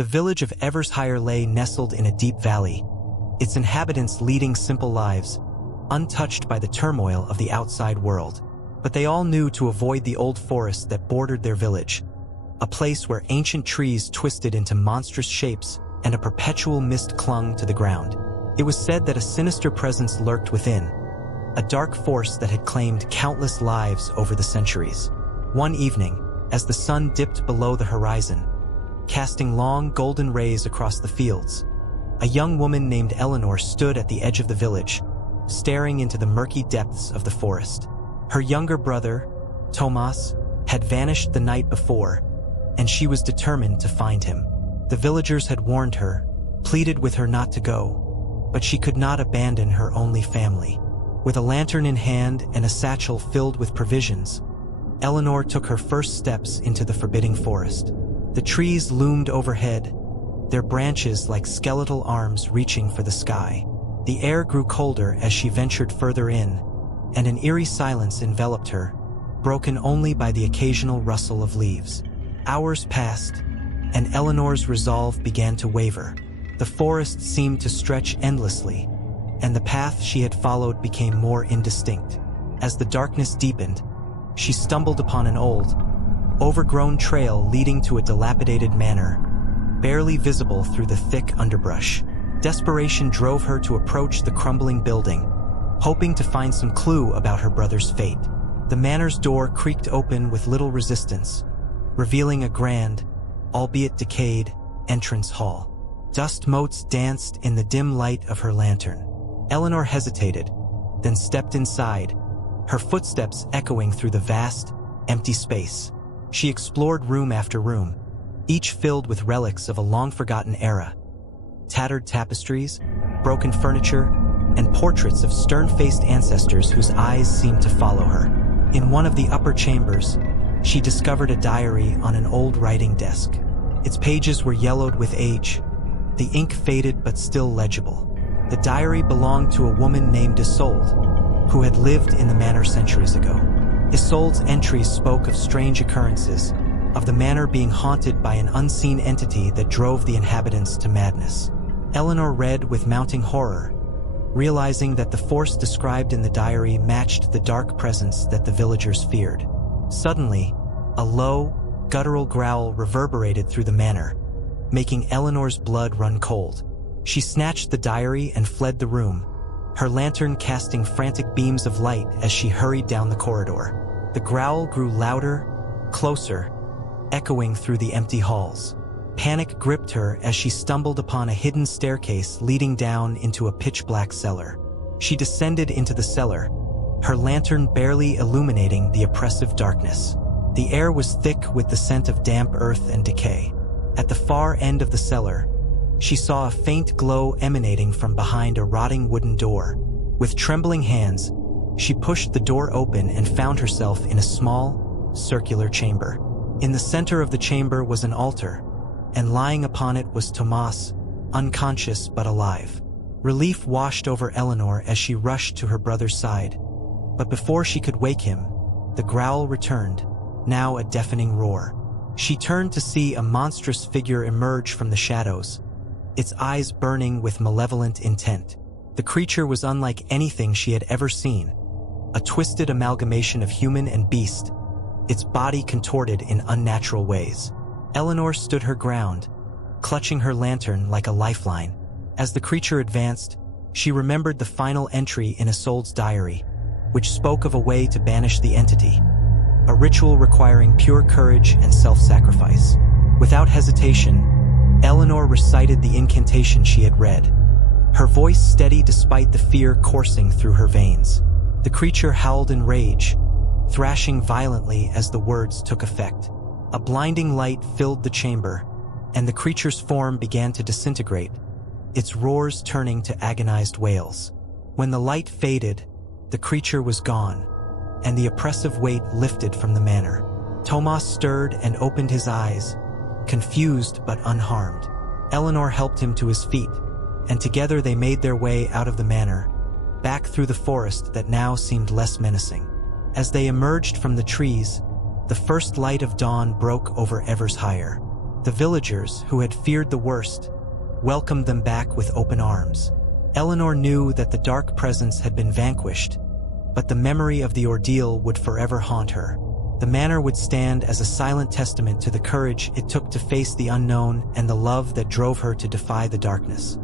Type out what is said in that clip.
The village of Evershire lay nestled in a deep valley, its inhabitants leading simple lives, untouched by the turmoil of the outside world. But they all knew to avoid the old forest that bordered their village, a place where ancient trees twisted into monstrous shapes and a perpetual mist clung to the ground. It was said that a sinister presence lurked within, a dark force that had claimed countless lives over the centuries. One evening, as the sun dipped below the horizon, casting long golden rays across the fields, a young woman named Elinor stood at the edge of the village, staring into the murky depths of the forest. Her younger brother, Tomas, had vanished the night before, and she was determined to find him. The villagers had warned her, pleaded with her not to go, but she could not abandon her only family. With a lantern in hand and a satchel filled with provisions, Elinor took her first steps into the forbidding forest. The trees loomed overhead, their branches like skeletal arms reaching for the sky. The air grew colder as she ventured further in, and an eerie silence enveloped her, broken only by the occasional rustle of leaves. Hours passed, and Elinor's resolve began to waver. The forest seemed to stretch endlessly, and the path she had followed became more indistinct. As the darkness deepened, she stumbled upon an old, overgrown trail leading to a dilapidated manor, barely visible through the thick underbrush. Desperation drove her to approach the crumbling building, hoping to find some clue about her brother's fate. The manor's door creaked open with little resistance, revealing a grand, albeit decayed, entrance hall. Dust motes danced in the dim light of her lantern. Elinor hesitated, then stepped inside, her footsteps echoing through the vast, empty space. She explored room after room, each filled with relics of a long-forgotten era. Tattered tapestries, broken furniture, and portraits of stern-faced ancestors whose eyes seemed to follow her. In one of the upper chambers, she discovered a diary on an old writing desk. Its pages were yellowed with age, the ink faded but still legible. The diary belonged to a woman named Isolde, who had lived in the manor centuries ago. Isolde's entries spoke of strange occurrences, of the manor being haunted by an unseen entity that drove the inhabitants to madness. Elinor read with mounting horror, realizing that the force described in the diary matched the dark presence that the villagers feared. Suddenly, a low, guttural growl reverberated through the manor, making Elinor's blood run cold. She snatched the diary and fled the room, her lantern casting frantic beams of light as she hurried down the corridor. The growl grew louder, closer, echoing through the empty halls. Panic gripped her as she stumbled upon a hidden staircase leading down into a pitch-black cellar. She descended into the cellar, her lantern barely illuminating the oppressive darkness. The air was thick with the scent of damp earth and decay. At the far end of the cellar, she saw a faint glow emanating from behind a rotting wooden door. With trembling hands, she pushed the door open and found herself in a small, circular chamber. In the center of the chamber was an altar, and lying upon it was Tomas, unconscious but alive. Relief washed over Elinor as she rushed to her brother's side. But before she could wake him, the growl returned, now a deafening roar. She turned to see a monstrous figure emerge from the shadows, its eyes burning with malevolent intent. The creature was unlike anything she had ever seen, a twisted amalgamation of human and beast, its body contorted in unnatural ways. Elinor stood her ground, clutching her lantern like a lifeline. As the creature advanced, she remembered the final entry in Isolde's diary, which spoke of a way to banish the entity, a ritual requiring pure courage and self-sacrifice. Without hesitation, Elinor recited the incantation she had read, her voice steady despite the fear coursing through her veins. The creature howled in rage, thrashing violently as the words took effect. A blinding light filled the chamber, and the creature's form began to disintegrate, its roars turning to agonized wails. When the light faded, the creature was gone, and the oppressive weight lifted from the manor. Tomas stirred and opened his eyes, confused but unharmed. Elinor helped him to his feet, and together they made their way out of the manor, back through the forest that now seemed less menacing. As they emerged from the trees, the first light of dawn broke over Evershire. The villagers, who had feared the worst, welcomed them back with open arms. Elinor knew that the dark presence had been vanquished, but the memory of the ordeal would forever haunt her. The manor would stand as a silent testament to the courage it took to face the unknown and the love that drove her to defy the darkness.